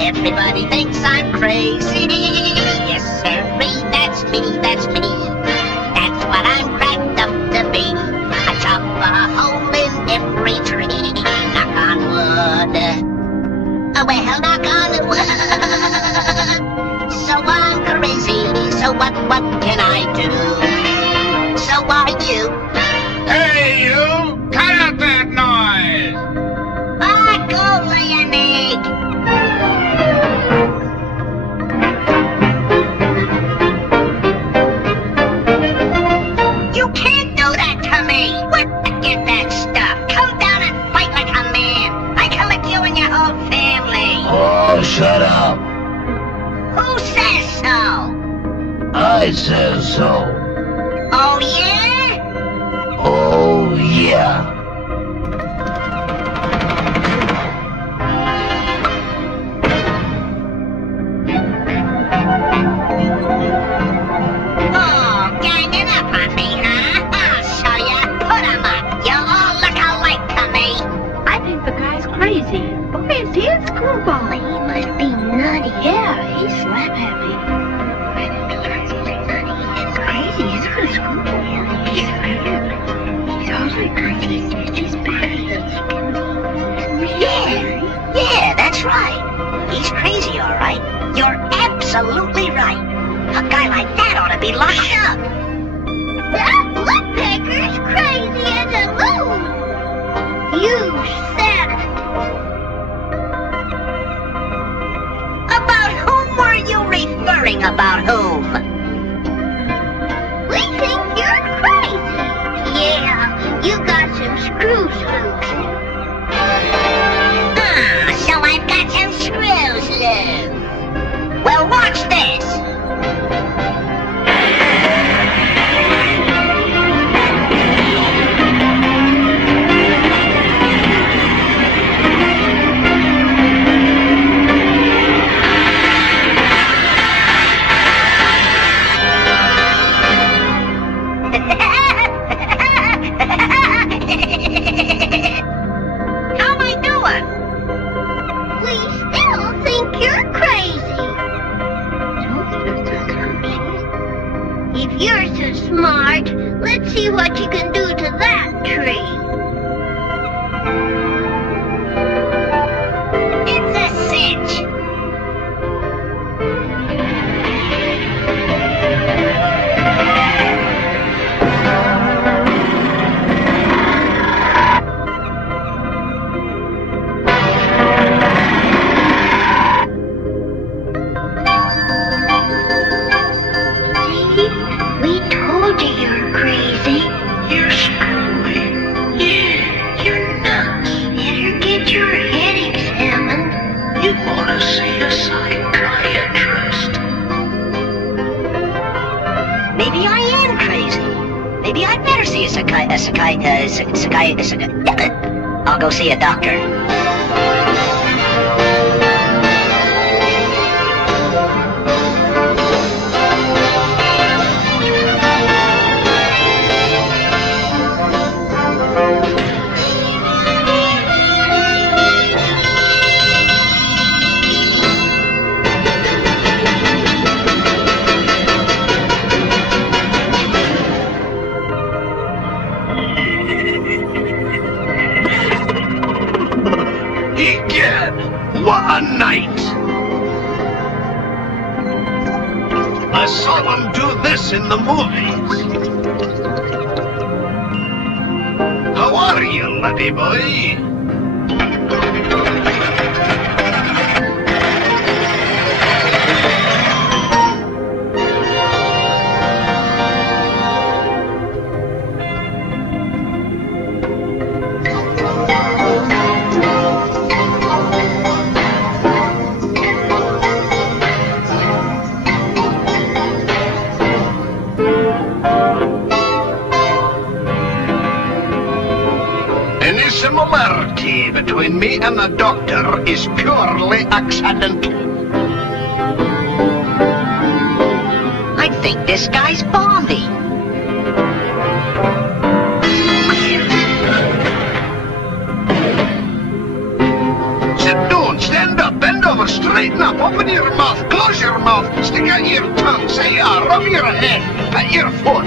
Everybody thinks I'm crazy. Yes, sirree, that's me, that's me. That's what I'm cracked up to be. I chop a hole in every tree. Knock on wood. Oh, well, knock on wood. So I'm crazy. So what can I do? So are you. Hey, you! Cut out that noise! Go lay an egg. You can't do that to me! Where'd you get that stuff? Come down and fight like a man! I come at you and your whole family! Oh, shut up. Who says so? I says so. Oh, yeah? Oh, yeah. Oh, ganging up on me, huh? I'll show ya. Put 'em up. You all look alike to me. I think the guy's crazy. Boy, is he a screwball. He must be nutty. Yeah, he's slap happy. It's crazy, isn't it? He's slap happy. He's also crazy. He's bad. Yeah, that's right. He's crazy, all right. You're absolutely right. A guy like that ought to be locked up. That Woodpecker's crazy as a loon. You said it. About whom were you referring? About whom? We think you're crazy. Yeah, you got some screws loose. So I've got some screws loose. Well, watch this. How am I doing? We still think you're crazy. If you're so smart, let's see what you can do to that tree. It's a cinch. See? We told you you're crazy. You're screwy. Yeah, you're nuts. Better get your head examined. You want to see a psychiatrist. Maybe I am crazy. Maybe I'd better see a I'll go see a doctor. Egad, what a night! I saw them do this in the movies. How are you, laddie boy? Any similarity between me and the doctor is purely accidental. I think this guy's balmy. your tongue, say, rub your head, pat your foot.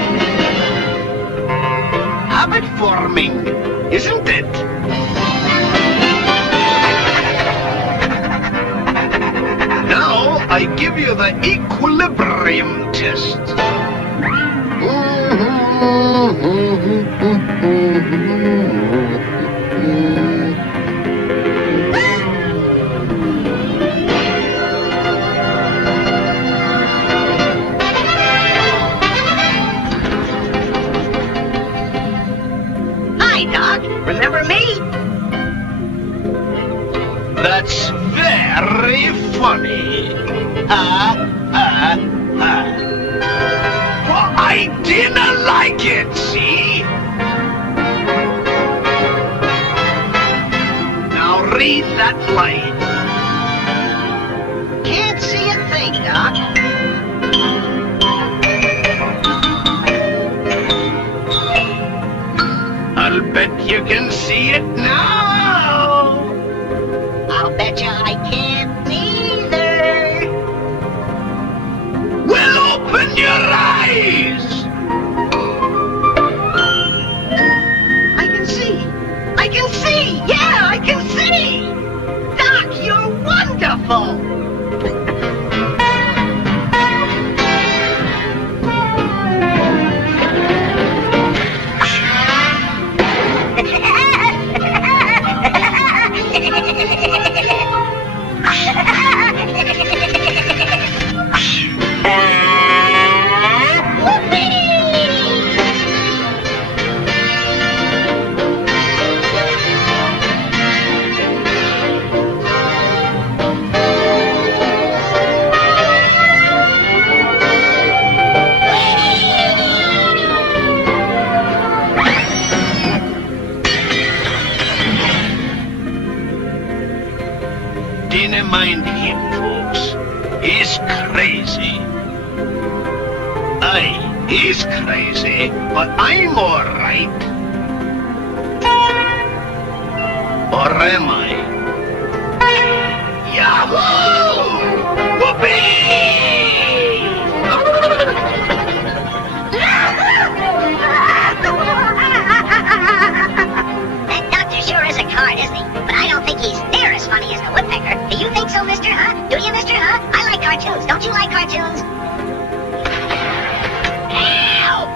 Habit forming, isn't it? Now I give you the equilibrium test. Hi, Doc. Remember me? That's very funny. Well, I didn't like it, see? Now read that line. Can't see a thing, Doc. I'll bet you can see it now. I'll bet you I can't either. Well, open your eyes. I can see. I can see. Yeah, I can see. Doc, you're wonderful. Didn't mind him, folks. He's crazy. Aye, he's crazy, but I'm all right. Or am I? Yahoo! Whoopee! That doctor sure is a card, isn't he? But I don't think he's near as funny as the Woodpecker. Do you think so, mister, huh? Do you, mister, huh? I like cartoons. Don't you like cartoons? Help!